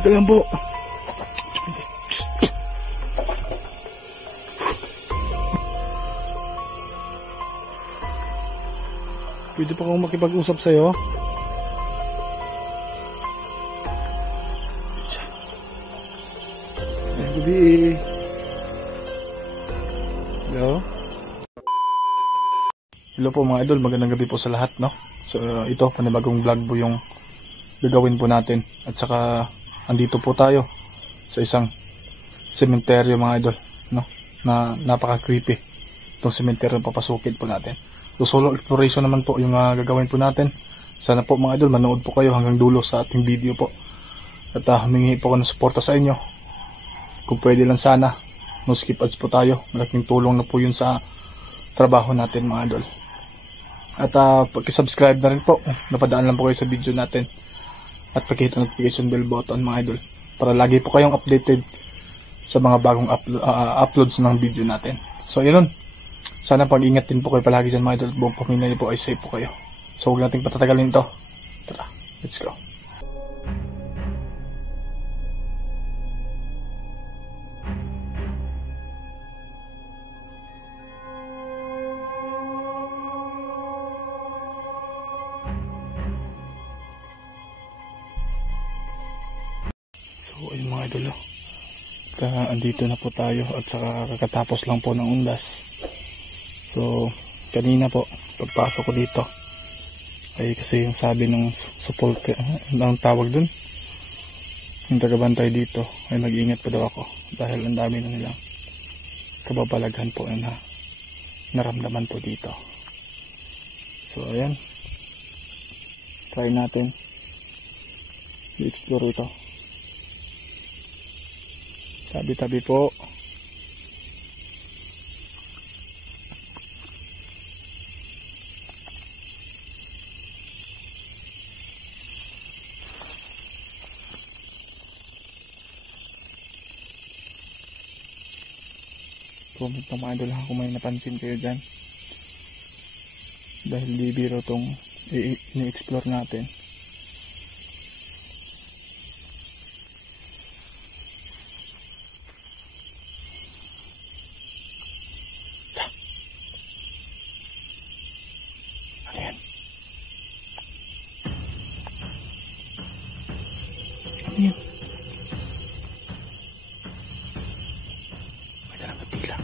Teka lang po. Pwede pa akong makipag-usap sa'yo. Gabi. Hello? Hello po mga idol, magandang gabi po sa lahat, no? So ito, panibagong vlog po yung gagawin po natin. At saka andito po tayo sa isang sementeryo mga idol, no? Na napaka-creepy itong sementeryo papasukin po natin. So solo exploration naman po yung gagawin po natin. Sana po mga idol manood po kayo hanggang dulo sa ating video po. At humingi po ako ng suporta sa inyo. Kung pwede lang sana, no skip ads po tayo. Malaking tulong na po yun sa trabaho natin mga idol. At pag-subscribe na rin po, napadaan lang po kayo sa video natin. At pag-hit ang notification bell button mga idol, para lagi po kayong updated sa mga bagong uploads ng video natin. So yun, sana pag-ingat din po kayo palagi dyan mga idol. Buong pamilya po ay safe po kayo. So huwag nating patatagalin ito. Tara, let's go. So ayun mga idol, andito na po tayo at saka kakatapos lang po ng undas. So kanina po pagpasok ko dito ay kasi yung sabi ng support, ang tawag dun, yung tagabantay dito ay mag-ingat pa daw ako dahil ang dami na nilang kababalaghan po na naramdaman po dito. So ayan, try natin i-explore ito. Tabi-tabi po. Comment na mga idol kung may napansin kayo dyan. Dahil di biro tong i-explore natin. Ayan. May dalang katila.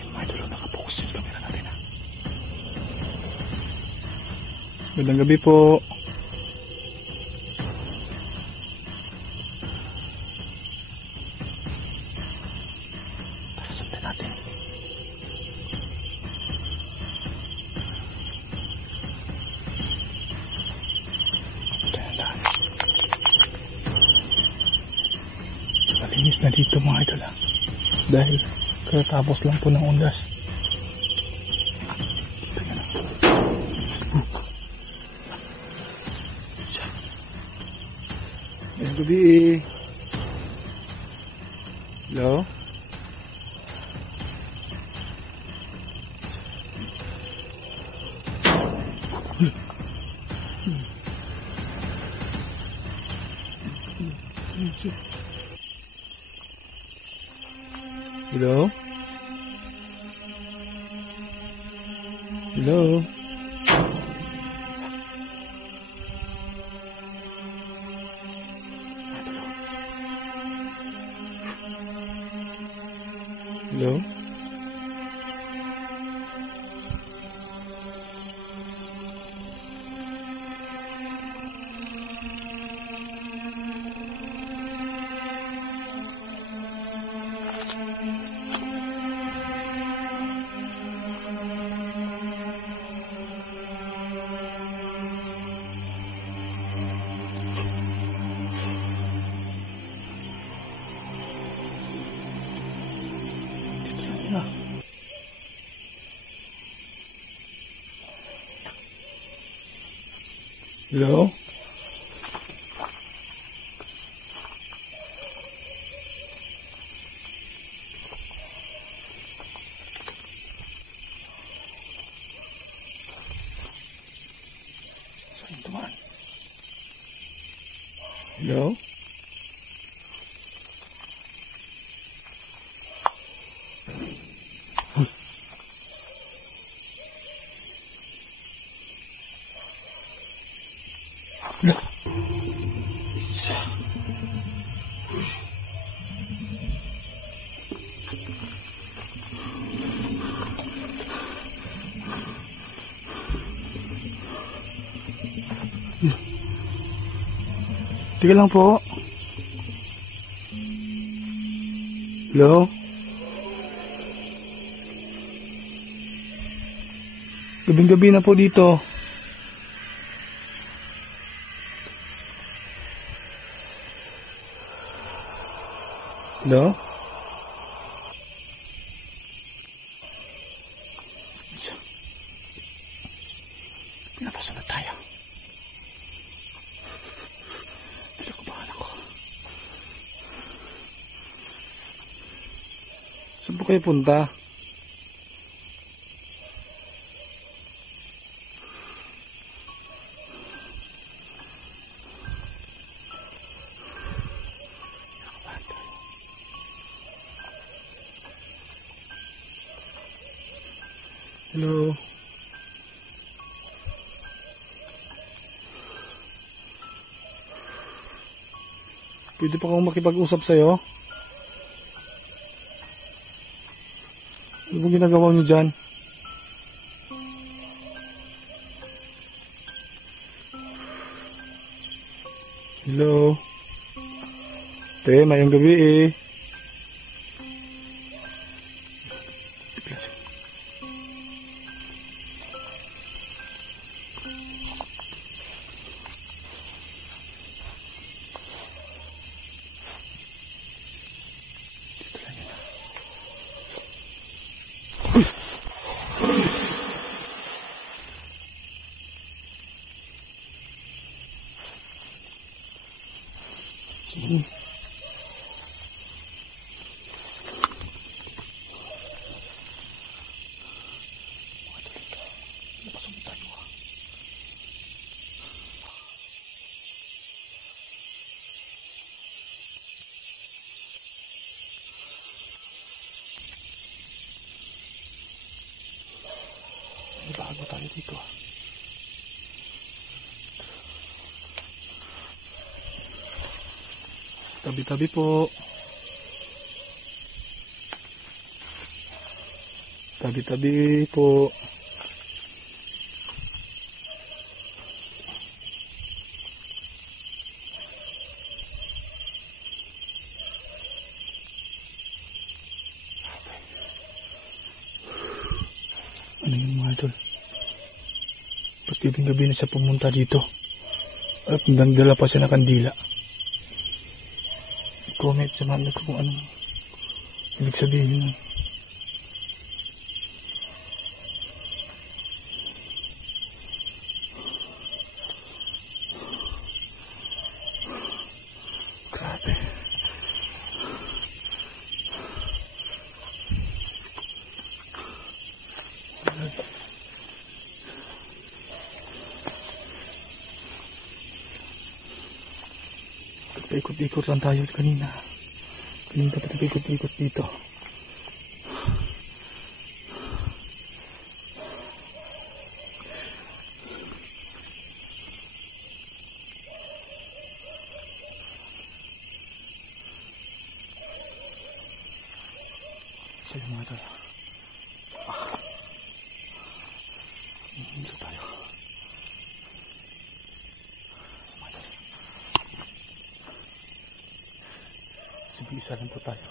Yan mga idol, nakapokus yung camera natin ha. Magandang gabi po. Tara, sundan natin. Malinis na dito mga idol ha. Dahil katapos lang po ng undas. Ayun gabi. Hello? Hello? Hello? Hello? Hello? Saan naman? Hello? Tiga lang po. Hello? Gabing-gabi na po dito. Hello? Pinapasok na tayo. Pinakabahan ako. Saan po kayo punta? Hello? Pwede pa akong makipag-usap sa'yo? Ano bang ginagawa niyo dyan? Hello? Te, mayong gabi eh. Bago tayo dito. Tabi-tabi po. Tabi-tabi po. Ano yung mga idol? Ba't gabing-gabi na siya pumunta dito? At nagdala pa siya ng kandila. Comment sa mga kung anong ibig sabihin. Grabe. Ikot-ikot lang tayo kanina. Kanina pa ikot-ikot dito. So yung mga ito. Dito tayo. Isa lang po tayo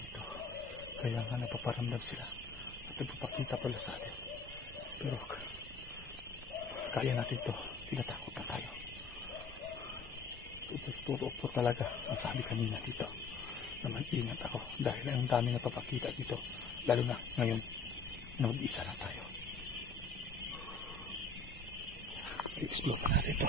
dito. Kaya nga napaparamdam sila at nagpapakita pala sa atin. Pero kaya natin to. Tinatakot na tayo. Puro po talaga ang sabi kanina dito na mag-ingat ako dahil ang dami napapakita dito, lalo na ngayon na mag-isa na tayo. I-explore natin to.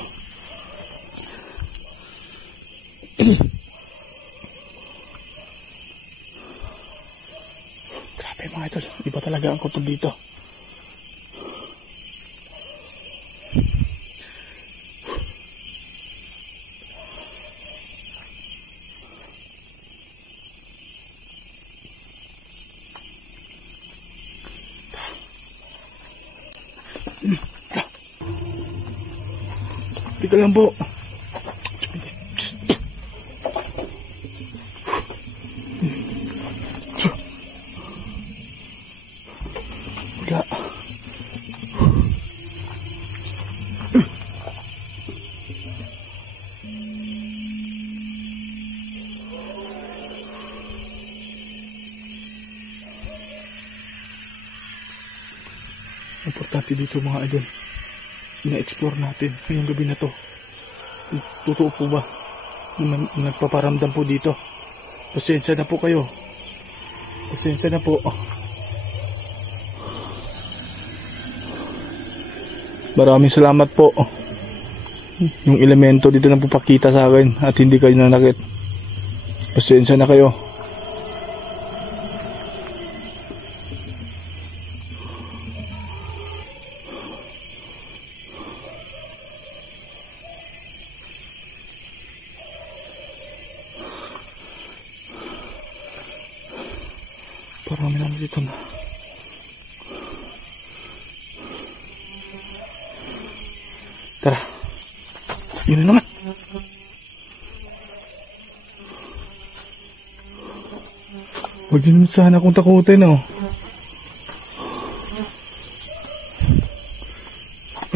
Mga idol, iba talaga ang kutob dito. Tika lang po. Wala. Importante dito mga idol, ina-explore natin ngayong gabi na to. Totoo po ba nagpaparamdam po dito? Pasensya na po kayo, pasensya na po. Maraming salamat po. Yung elemento dito na pupakita sa akin at hindi kayo nanakit. Pasensya na kayo. Parami naman dito na. Tara. Yun na naman. Huwag yun sana akong takutin, oh.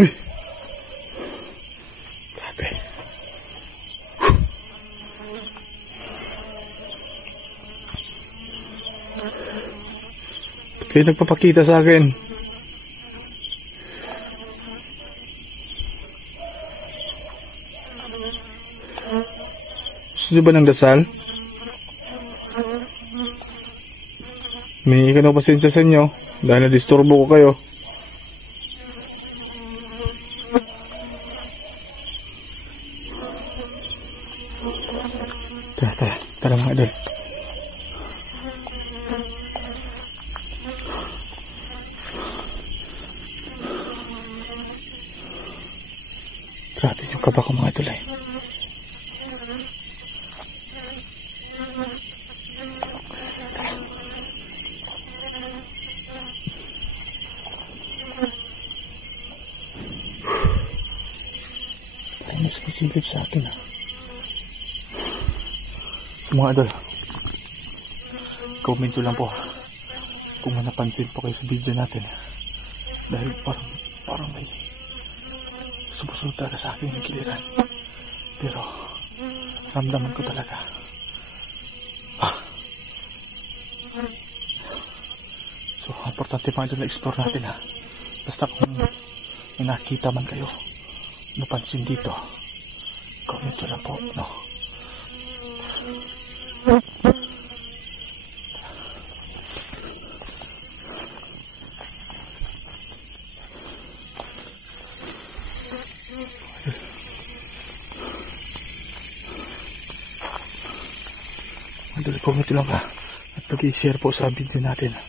Uy. Sabi. Kayo nagpapakita sa akin. Gusto ba ng dasal? May ka na pasensya sa inyo dahil na-disturbo ko kayo. Tara mga idol. Grabe yung kaba ko mga idol eh. Parang mas kusilip sa akin ah. Mga idol, comment nyo lang po kung napansin po kayo sa video natin dahil parang may sumusunod talaga sa akin yung giliran, pero ramdaman ko talaga so importante mga idol na explore natin ha. Basta kung may nakita man kayo napansin dito, comment nyo lang po, no? Comment lang ha at pag-i-share po sa video natin.